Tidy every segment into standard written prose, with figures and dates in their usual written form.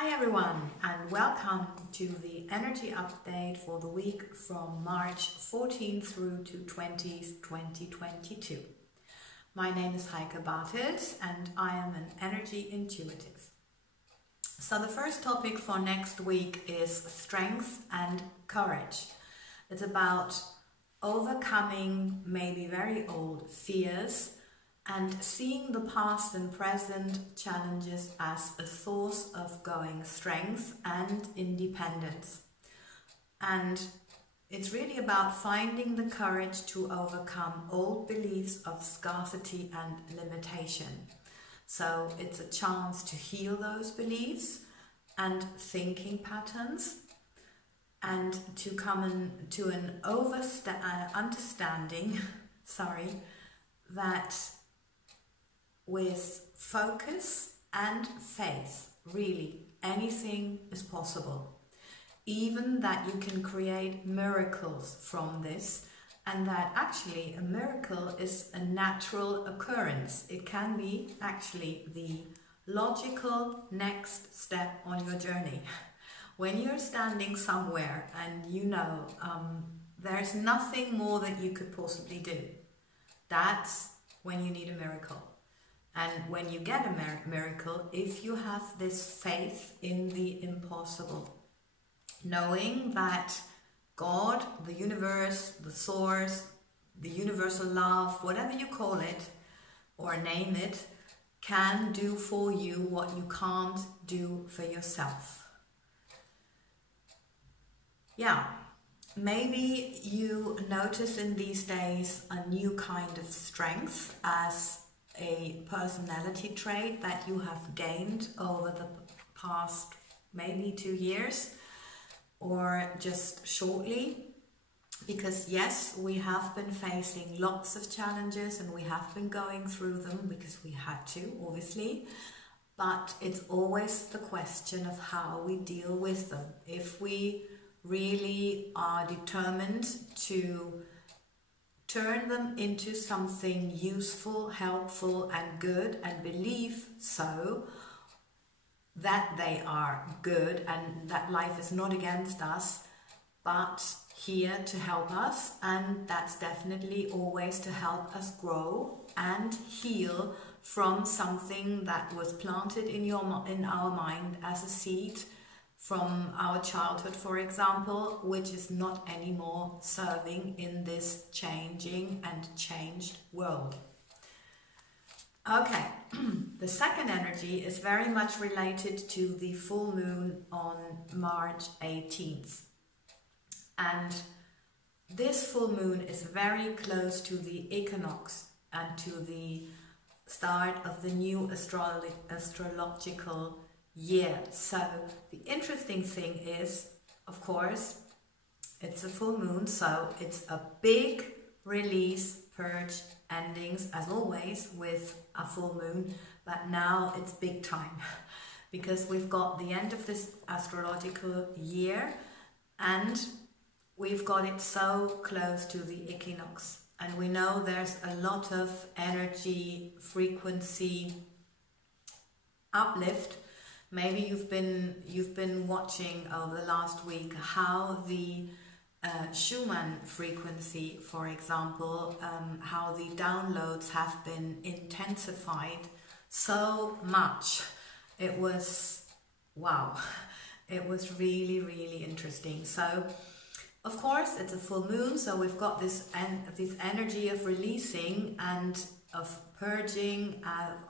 Hi everyone, and welcome to the energy update for the week from March 14 through to 20th, 2022. My name is Heike, and I am an energy intuitive. So the first topic for next week is strength and courage. It's about overcoming maybe very old fears and seeing the past and present challenges as a source of growing strength and independence. And it's really about finding the courage to overcome old beliefs of scarcity and limitation. So it's a chance to heal those beliefs and thinking patterns and to come to an understanding that with focus and faith, really, anything is possible. Even that you can create miracles from this, and that actually a miracle is a natural occurrence. It can be actually the logical next step on your journey. When you're standing somewhere and you know there's nothing more that you could possibly do, that's when you need a miracle. And when you get a miracle, if you have this faith in the impossible, knowing that God, the universe, the source, the universal love, whatever you call it or name it, can do for you what you can't do for yourself. Yeah, maybe you notice in these days a new kind of strength as a personality trait that you have gained over the past maybe 2 years or just shortly, because yes, we have been facing lots of challenges and we have been going through them because we had to, obviously, but it's always the question of how we deal with them. If we really are determined to turn them into something useful, helpful and good, and believe so that they are good and that life is not against us but here to help us, and that's definitely always to help us grow and heal from something that was planted in our mind as a seed from our childhood, for example, which is not anymore serving in this changing and changed world. Okay, the second energy is very much related to the full moon on March 18th. And this full moon is very close to the equinox and to the start of the new astrological year. So the interesting thing is, of course, it's a full moon, so it's a big release, purge, endings, as always with a full moon, but now it's big time because we've got the end of this astrological year and we've got it so close to the equinox, and we know there's a lot of energy, frequency uplift. Maybe you've been watching over the last week how the Schumann frequency, for example, how the downloads have been intensified so much. It was, wow, it was really, really interesting. So, of course, it's a full moon, so we've got this energy of releasing and of purging,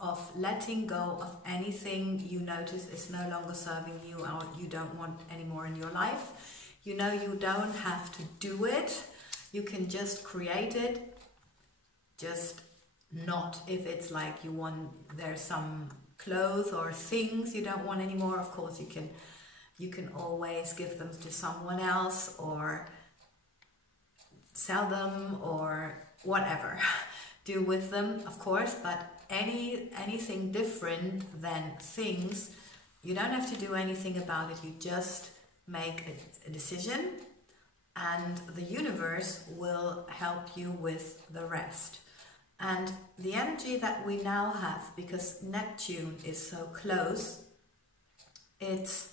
of letting go of anything you notice is no longer serving you or you don't want anymore in your life. You know, you don't have to do it. You can just create it. Just not if it's like you want, there's some clothes or things you don't want anymore. Of course, you can always give them to someone else or sell them or whatever. Do with them, of course, but anything different than things, you don't have to do anything about it. You just make a decision and the universe will help you with the rest. And the energy that we now have, because Neptune is so close It's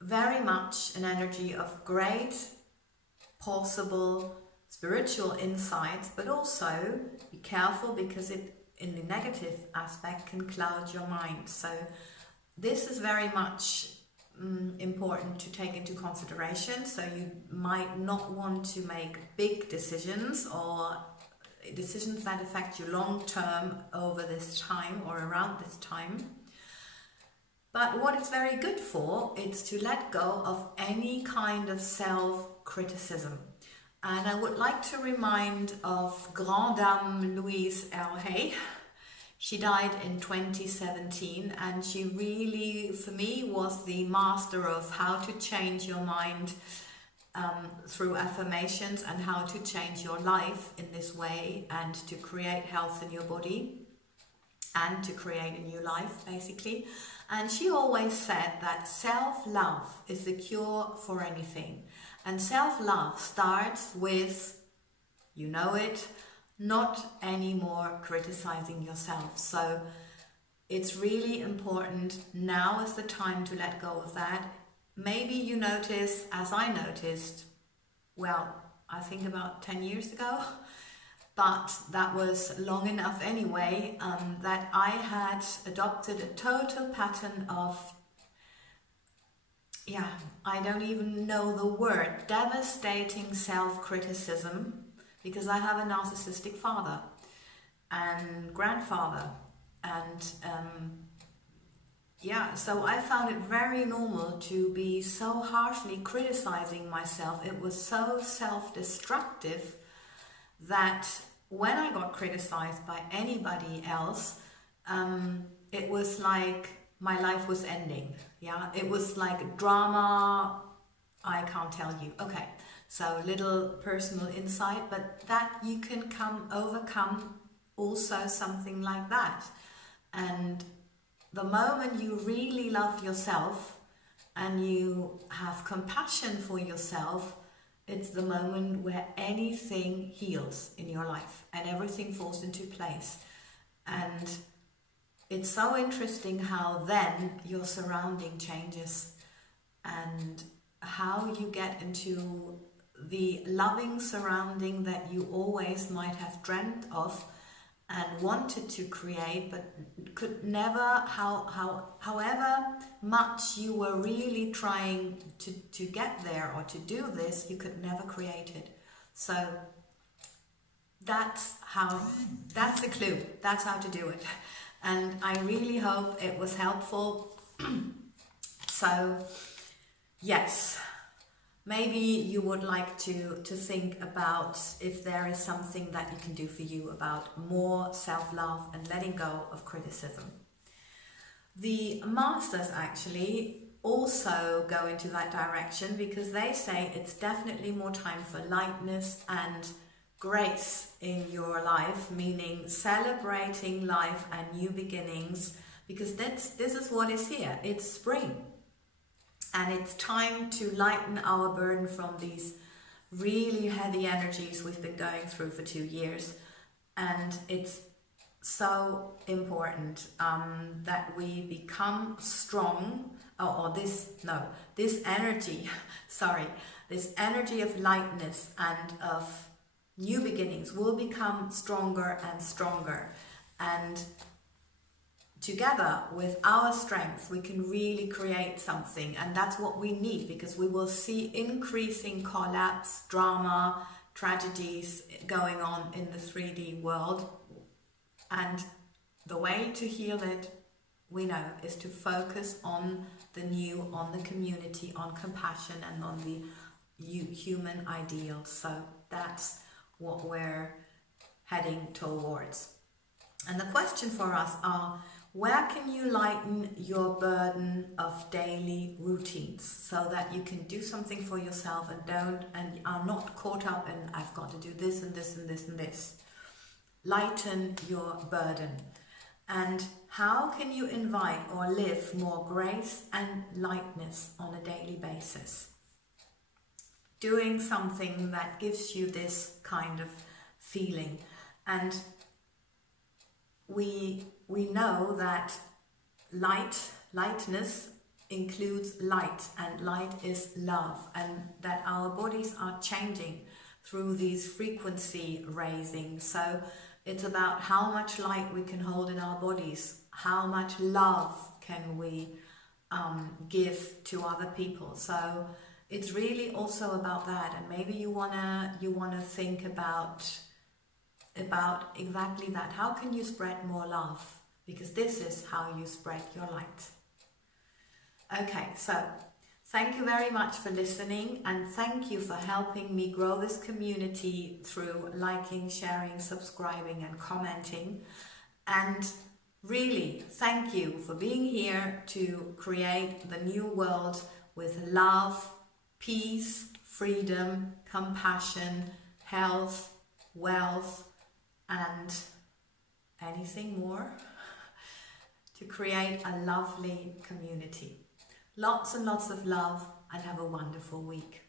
very much an energy of great possible spiritual insights, but also be careful because it, in the negative aspect, can cloud your mind. So this is very much important to take into consideration. So you might not want to make big decisions or decisions that affect you long term over this time or around this time. But what it's very good for is to let go of any kind of self-criticism. And I would like to remind of Grande Dame Louise Hay. She died in 2017, and she really, for me, was the master of how to change your mind through affirmations and how to change your life in this way and to create health in your body and to create a new life, basically. And she always said that self-love is the cure for anything. And self-love starts with, you know it, not anymore criticizing yourself. So it's really important. Now is the time to let go of that. Maybe you notice, as I noticed, well, I think about 10 years ago, but that was long enough anyway, that I had adopted a total pattern of, I don't even know the word, devastating self-criticism, because I have a narcissistic father and grandfather, and so I found it very normal to be so harshly criticizing myself. It was so self-destructive that when I got criticized by anybody else, it was like my life was ending. Yeah, it was like drama. I can't tell you. Okay, so little personal insight, but that you can overcome also something like that. And the moment you really love yourself and you have compassion for yourself, it's the moment where anything heals in your life and everything falls into place. And it's so interesting how then your surrounding changes and how you get into the loving surrounding that you always might have dreamt of and wanted to create, but could never, however much you were really trying to get there or to do this, you could never create it. So that's the clue, that's how to do it. And I really hope it was helpful. So yes, maybe you would like to think about if there is something that you can do for you about more self-love and letting go of criticism. The masters actually also go into that direction because they say it's definitely more time for lightness and grace in your life, meaning celebrating life and new beginnings, because this is what is here. It's spring. And it's time to lighten our burden from these really heavy energies we've been going through for 2 years. And it's so important that we become strong, this energy, this energy of lightness and of new beginnings will become stronger and stronger. And together with our strength, we can really create something, and that's what we need, because we will see increasing collapse, drama, tragedies going on in the 3D world. And the way to heal it, we know, is to focus on the new, on the community, on compassion, and on the human ideal. So that's what we're heading towards. And the question for us are, where can you lighten your burden of daily routines so that you can do something for yourself and are not caught up in, I've got to do this and this and this and this. Lighten your burden. And how can you invite or live more grace and lightness on a daily basis? Doing something that gives you this kind of feeling. And we know that lightness includes light, and light is love, and that our bodies are changing through these frequency raising. So it's about how much light we can hold in our bodies, how much love can we give to other people. So it's really also about that, and maybe you wanna think about exactly that. How can you spread more love? Because this is how you spread your light. Okay, so thank you very much for listening, and thank you for helping me grow this community through liking, sharing, subscribing and commenting. And really, thank you for being here to create the new world with love, peace, freedom, compassion, health, wealth, and anything more, to create a lovely community. Lots and lots of love, and have a wonderful week.